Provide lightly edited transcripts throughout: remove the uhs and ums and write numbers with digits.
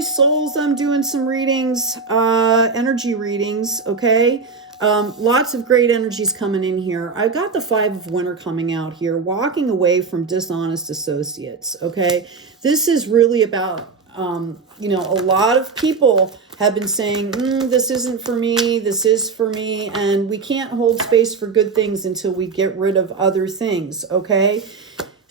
Lovely souls, I'm doing some readings, energy readings, okay? Lots of great energies coming in here. I got the Five of Winter coming out here, walking away from dishonest associates, okay? This is really about, you know, a lot of people have been saying, this isn't for me, this is for me, and we can't hold space for good things until we get rid of other things, okay?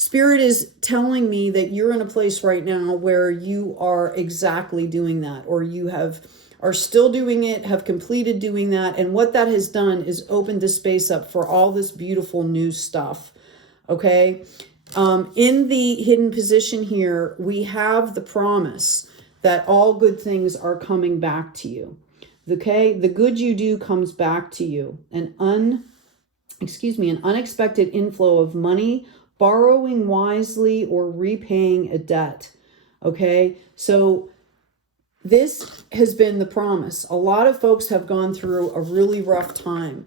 Spirit is telling me that you're in a place right now where you are exactly doing that, or you are still doing it, have completed doing that. And what that has done is opened the space up for all this beautiful new stuff. Okay. In the hidden position here, we have the promise that all good things are coming back to you. Okay. The good you do comes back to you. An unexpected inflow of money, borrowing wisely, or repaying a debt. Okay, so this has been the promise. A lot of folks have gone through a really rough time.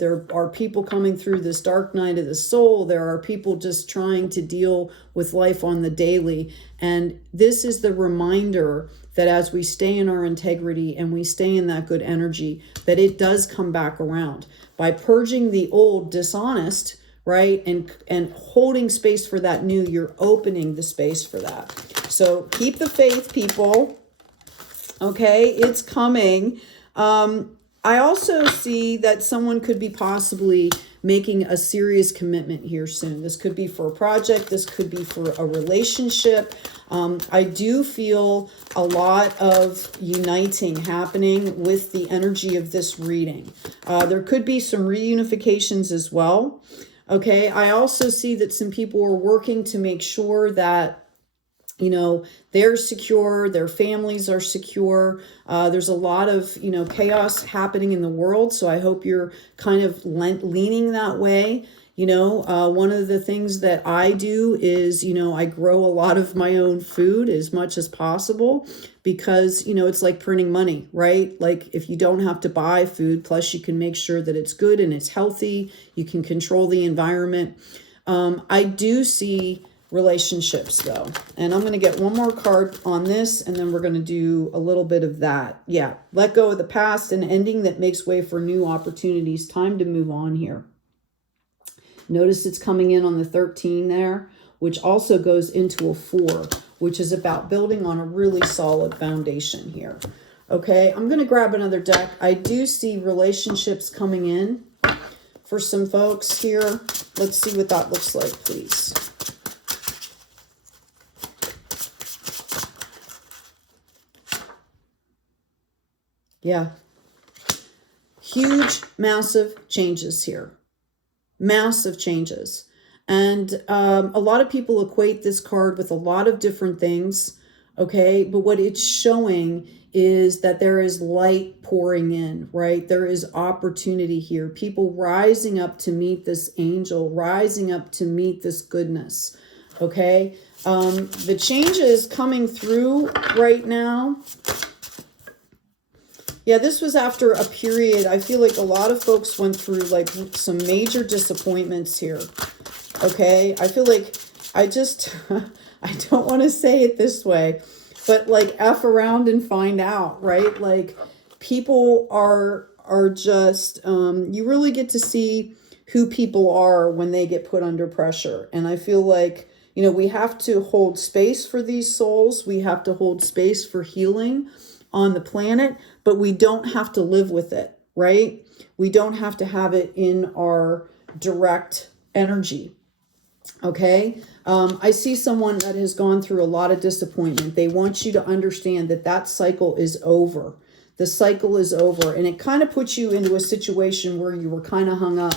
There are people coming through this dark night of the soul. There are people just trying to deal with life on the daily. And this is the reminder that as we stay in our integrity and we stay in that good energy, that it does come back around. By purging the old dishonest, right, and holding space for that new, you're opening the space for that. So keep the faith, people. Okay, it's coming. I also see that someone could be possibly making a serious commitment here soon. This could be for a project. This could be for a relationship. I do feel a lot of uniting happening with the energy of this reading. There could be some reunifications as well. Okay, I also see that some people are working to make sure that, you know, they're secure, their families are secure. There's a lot of, you know, chaos happening in the world. So I hope you're kind of leaning that way. You know, one of the things that I do is, you know, I grow a lot of my own food as much as possible because, you know, it's like printing money, right? Like if you don't have to buy food, plus you can make sure that it's good and it's healthy, you can control the environment. I do see relationships though, and I'm going to get one more card on this and then we're going to do a little bit of that. Yeah, let go of the past, an ending that makes way for new opportunities. Time to move on here. Notice it's coming in on the 13 there, which also goes into a 4, which is about building on a really solid foundation here. Okay, I'm going to grab another deck. I do see relationships coming in for some folks here. Let's see what that looks like, please. Yeah. Huge, massive changes here. Massive changes. And a lot of people equate this card with a lot of different things. Okay. But what it's showing is that there is light pouring in, right? There is opportunity here. People rising up to meet this angel, rising up to meet this goodness. Okay. The changes coming through right now. Yeah, this was after a period. I feel like a lot of folks went through like some major disappointments here. Okay, I feel like I don't want to say it this way, but like F around and find out, right? Like people are just, you really get to see who people are when they get put under pressure. And I feel like, you know, we have to hold space for these souls. We have to hold space for healing on the planet, but we don't have to live with it, right? We don't have to have it in our direct energy. Okay. I see someone that has gone through a lot of disappointment. They want you to understand that that cycle is over. The cycle is over. And it kind of puts you into a situation where you were kind of hung up,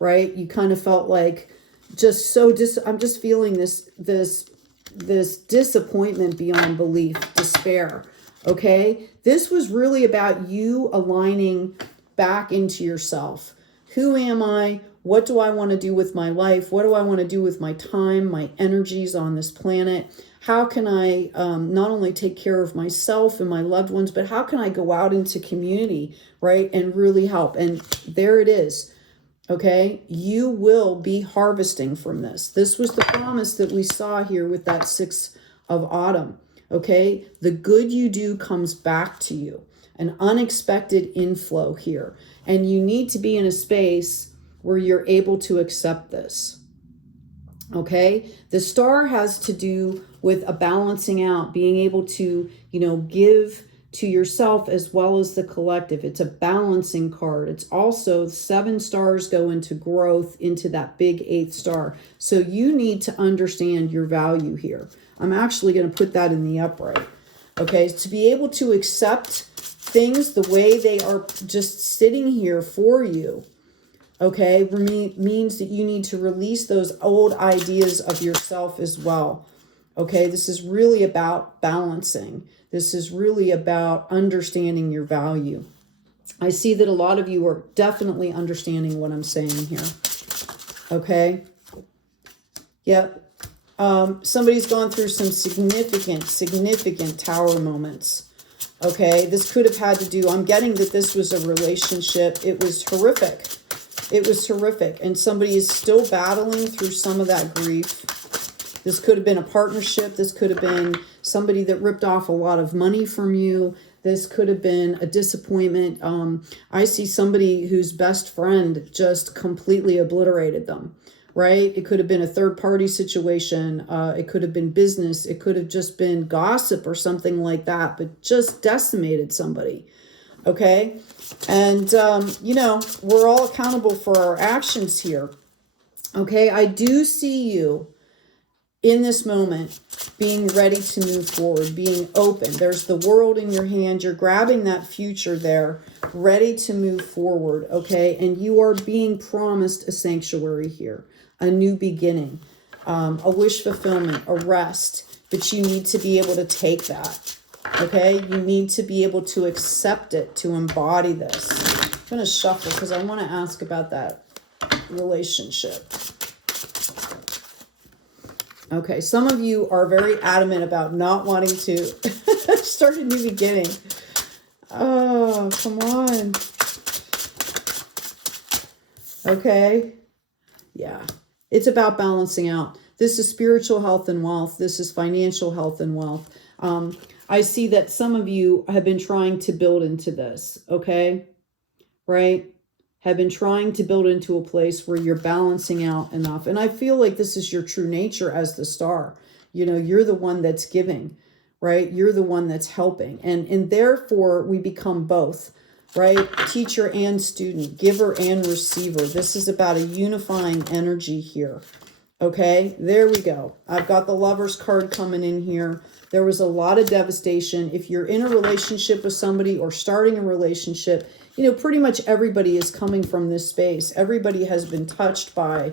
right? You kind of felt like just so I'm just feeling this disappointment beyond belief, despair. Okay, this was really about you aligning back into yourself. Who am I? What do I want to do with my life? What do I want to do with my time, my energies on this planet? How can I not only take care of myself and my loved ones, but how can I go out into community, right, and really help? And there it is. Okay, you will be harvesting from this. This was the promise that we saw here with that 6 of autumn. Okay, the good you do comes back to you, an unexpected inflow here. And you need to be in a space where you're able to accept this. Okay, the star has to do with a balancing out, being able to, give to yourself as well as the collective. It's a balancing card. It's also 7 stars go into growth, into that big 8th star. So you need to understand your value here. I'm actually going to put that in the upright. Okay, to be able to accept things the way they are just sitting here for you. Okay, means that you need to release those old ideas of yourself as well. Okay, this is really about balancing. This is really about understanding your value. I see that a lot of you are definitely understanding what I'm saying here. Okay. Yep. Somebody's gone through some significant tower moments. Okay, this could have had to do, I'm getting that this was a relationship. It was horrific. It was horrific. And somebody is still battling through some of that grief. This could have been a partnership. This could have been somebody that ripped off a lot of money from you. This could have been a disappointment. I see somebody whose best friend just completely obliterated them, right? It could have been a third-party situation. It could have been business. It could have just been gossip or something like that, but just decimated somebody, okay? And, we're all accountable for our actions here, okay? I do see you in this moment being ready to move forward, being open. There's the world in your hand. You're grabbing that future there, ready to move forward, okay? And you are being promised a sanctuary here, a new beginning, a wish fulfillment, a rest. But you need to be able to take that, okay? You need to be able to accept it, to embody this. I'm going to shuffle because I want to ask about that relationship. Okay, some of you are very adamant about not wanting to start a new beginning. Oh, come on. Okay. Yeah, it's about balancing out. This is spiritual health and wealth. This is financial health and wealth. I see that some of you have been trying to build into this, okay? Right? Have been trying to build into a place where you're balancing out enough. And I feel like this is your true nature as the star. You're the one that's giving, right? You're the one that's helping. And therefore, we become both, right? Teacher and student, giver and receiver. This is about a unifying energy here. Okay, there we go. I've got the Lover's card coming in here. There was a lot of devastation. If you're in a relationship with somebody or starting a relationship, pretty much everybody is coming from this space. Everybody has been touched by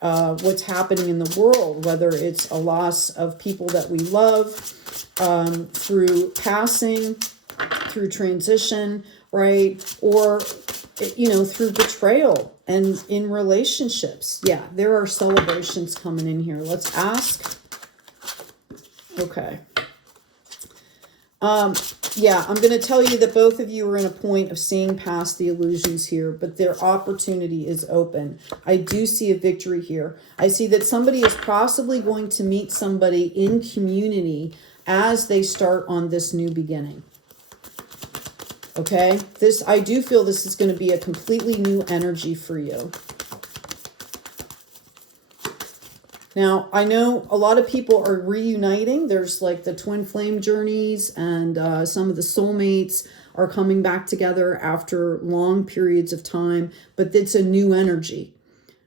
what's happening in the world, whether it's a loss of people that we love, through passing, through transition, right? Or, through betrayal and in relationships. Yeah, there are celebrations coming in here. Let's ask. Okay. Yeah, I'm going to tell you that both of you are in a point of seeing past the illusions here, but their opportunity is open. I do see a victory here. I see that somebody is possibly going to meet somebody in community as they start on this new beginning. Okay, I do feel this is going to be a completely new energy for you. Now, I know a lot of people are reuniting. There's like the twin flame journeys, and some of the soulmates are coming back together after long periods of time, but it's a new energy.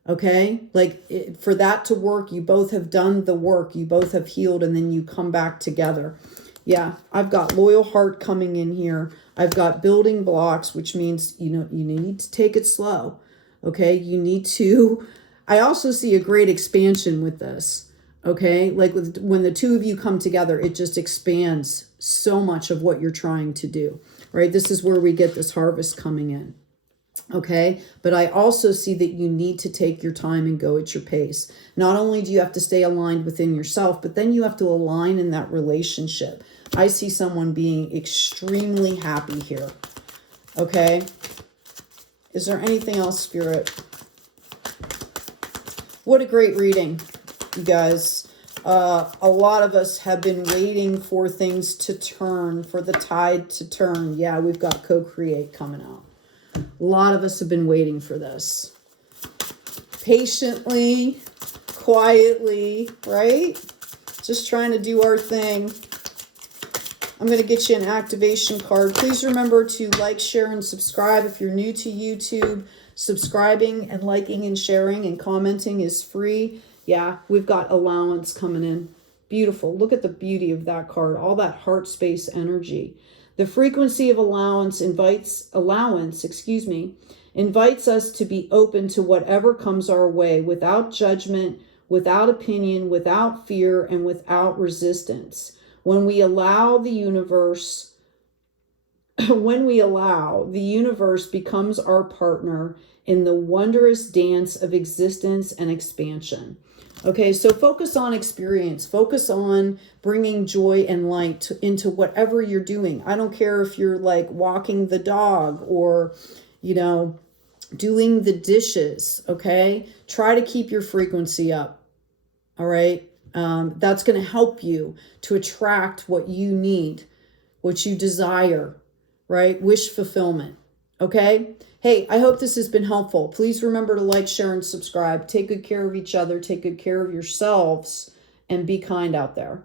Okay, for that to work, you both have done the work, you both have healed, and then you come back together. Yeah, I've got loyal heart coming in here. I've got building blocks, which means, you need to take it slow. Okay, you need to... I also see a great expansion with this, okay? When the two of you come together, it just expands so much of what you're trying to do, right? This is where we get this harvest coming in, okay? But I also see that you need to take your time and go at your pace. Not only do you have to stay aligned within yourself, but then you have to align in that relationship. I see someone being extremely happy here, okay? Is there anything else, Spirit? What a great reading, you guys. A lot of us have been waiting for things to turn, for the tide to turn. Yeah, we've got co-create coming out. A lot of us have been waiting for this. Patiently, quietly, right? Just trying to do our thing. I'm going to get you an activation card. Please remember to like, share, and subscribe. If you're new to YouTube, subscribing and liking and sharing and commenting is free. Yeah, we've got allowance coming in. Beautiful. Look at the beauty of that card. All that heart space energy. The frequency of invites us to be open to whatever comes our way without judgment, without opinion, without fear, and without resistance. When we allow the universe, the universe becomes our partner in the wondrous dance of existence and expansion. Okay, so focus on experience. Focus on bringing joy and light into whatever you're doing. I don't care if you're like walking the dog or, doing the dishes, okay? Try to keep your frequency up, all right? That's going to help you to attract what you need, what you desire, right? Wish fulfillment, okay? Hey, I hope this has been helpful. Please remember to like, share, and subscribe. Take good care of each other. Take good care of yourselves, and be kind out there.